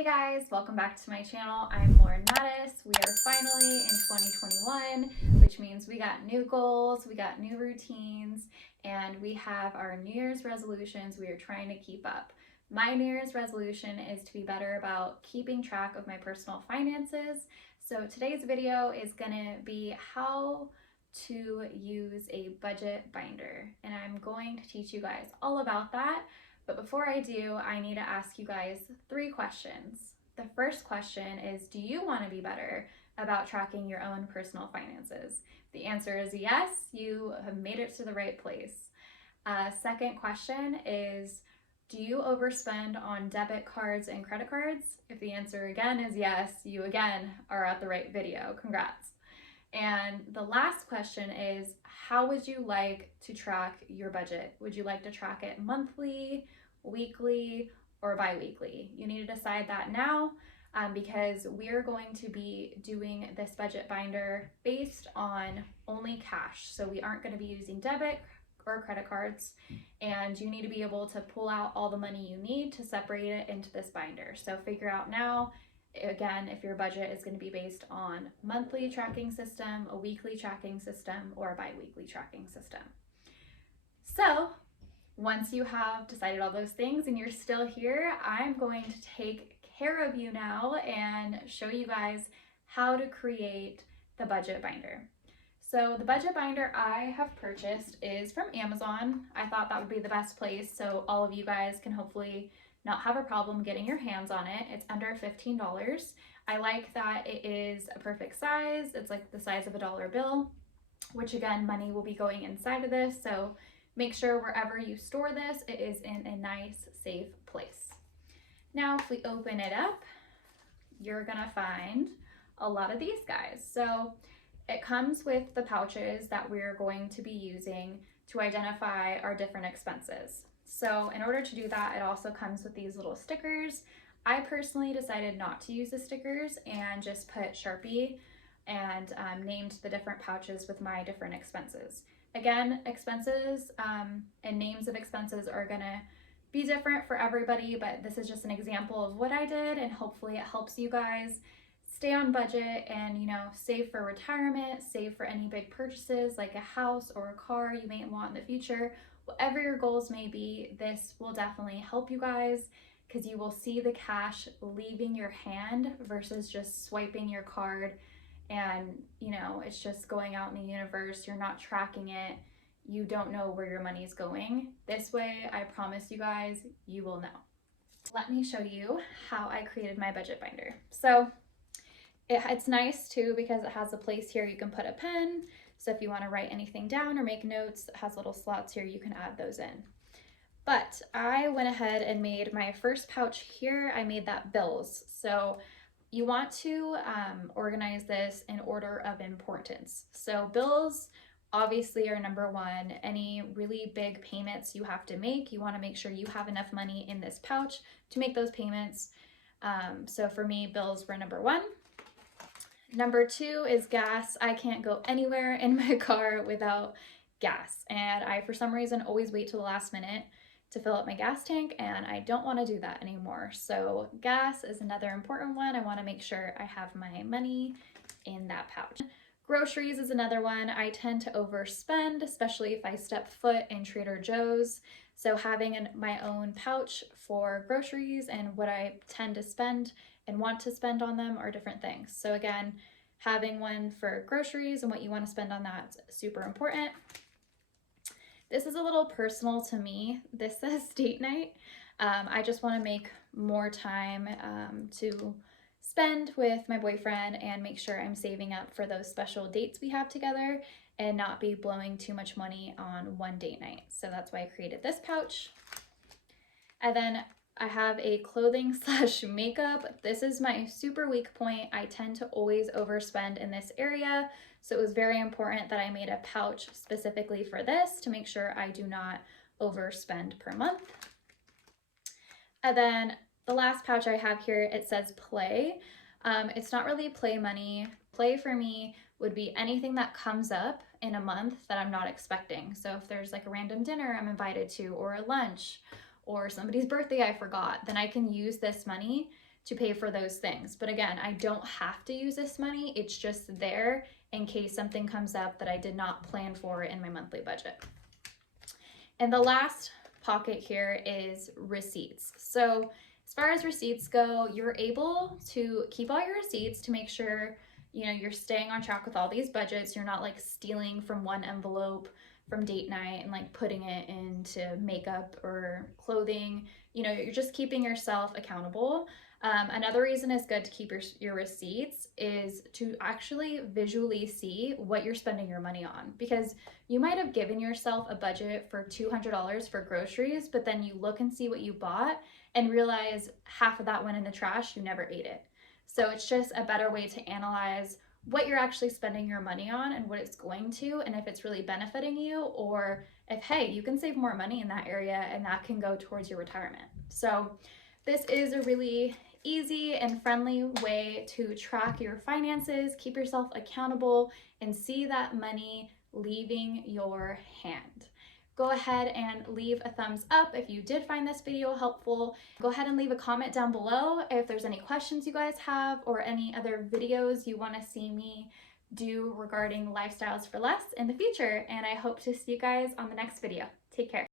Hey guys, welcome back to my channel. I'm Lauren Mattis. We are finally in 2021, which means we got new goals, we got new routines, and we have our New Year's resolutions we are trying to keep up. My New Year's resolution is to be better about keeping track of my personal finances. So today's video is gonna be how to use a budget binder, and I'm going to teach you guys all about that. But before I do, I need to ask you guys 3 questions. The first question is, do you want to be better about tracking your own personal finances? The answer is yes, you have made it to the right place. Second question is, do you overspend on debit cards and credit cards? If the answer again is yes, you again are at the right video. Congrats. And the last question is, how would you like to track your budget? Would you like to track it monthly, weekly, or bi-weekly? You need to decide that now because we're going to be doing this budget binder based on only cash. So we aren't going to be using debit or credit cards, and you need to be able to pull out all the money you need to separate it into this binder. So figure out now, again, if your budget is going to be based on monthly tracking system, a weekly tracking system, or a bi-weekly tracking system. So once you have decided all those things and you're still here, I'm going to take care of you now and show you guys how to create the budget binder. So the budget binder I have purchased is from Amazon. I thought that would be the best place so all of you guys can hopefully not have a problem getting your hands on it. It's under $15. I like that it is a perfect size. It's like the size of a dollar bill, which again, money will be going inside of this. So make sure wherever you store this, it is in a nice, safe place. Now, if we open it up, you're gonna find a lot of these guys. So it comes with the pouches that we're going to be using to identify our different expenses. So in order to do that, it also comes with these little stickers. I personally decided not to use the stickers and just put Sharpie and named the different pouches with my different expenses. Again, expenses and names of expenses are gonna be different for everybody, but this is just an example of what I did, and hopefully it helps you guys stay on budget and, save for retirement, save for any big purchases like a house or a car you may want in the future. Whatever your goals may be, this will definitely help you guys because you will see the cash leaving your hand versus just swiping your card and, it's just going out in the universe. You're not tracking it. You don't know where your money is going. This way, I promise you guys, you will know. Let me show you how I created my budget binder. So it's nice too because it has a place here you can put a pen. So if you want to write anything down or make notes, it has little slots here, you can add those in. But I went ahead and made my first pouch here. I made that bills. So you want to organize this in order of importance. So bills obviously are number one. Any really big payments you have to make, you want to make sure you have enough money in this pouch to make those payments. So for me, bills were number one. Number two is gas. I can't go anywhere in my car without gas. And I, for some reason, always wait till the last minute to fill up my gas tank, and I don't want to do that anymore. So gas is another important one. I want to make sure I have my money in that pouch. Groceries is another one. I tend to overspend, especially if I step foot in Trader Joe's. So having my own pouch for groceries and what I tend to spend and want to spend on them are different things. So again, having one for groceries and what you want to spend on that is super important. This is a little personal to me. This says date night. I just want to make more time to spend with my boyfriend and make sure I'm saving up for those special dates we have together and not be blowing too much money on one date night. So that's why I created this pouch. And then I have a clothing / makeup. This is my super weak point. I tend to always overspend in this area. So it was very important that I made a pouch specifically for this to make sure I do not overspend per month. And then the last pouch I have here, it says play. It's not really play money. Play for me would be anything that comes up in a month that I'm not expecting. So if there's like a random dinner I'm invited to, or a lunch, or somebody's birthday I forgot, then I can use this money to pay for those things. But again, I don't have to use this money. It's just there in case something comes up that I did not plan for in my monthly budget. And the last pocket here is receipts. So as far as receipts go, you're able to keep all your receipts to make sure you're staying on track with all these budgets. You're not like stealing from one envelope from date night and like putting it into makeup or clothing. You're just keeping yourself accountable. Another reason it's good to keep your receipts is to actually visually see what you're spending your money on, because you might have given yourself a budget for $200 for groceries, but then you look and see what you bought and realize half of that went in the trash, you never ate it. So it's just a better way to analyze what you're actually spending your money on and what it's going to, and if it's really benefiting you, or if, hey, you can save more money in that area and that can go towards your retirement. So this is a really easy and friendly way to track your finances, keep yourself accountable, and see that money leaving your hand. Go ahead and leave a thumbs up if you did find this video helpful. Go ahead and leave a comment down below if there's any questions you guys have or any other videos you want to see me do regarding lifestyles for less in the future. And I hope to see you guys on the next video. Take care.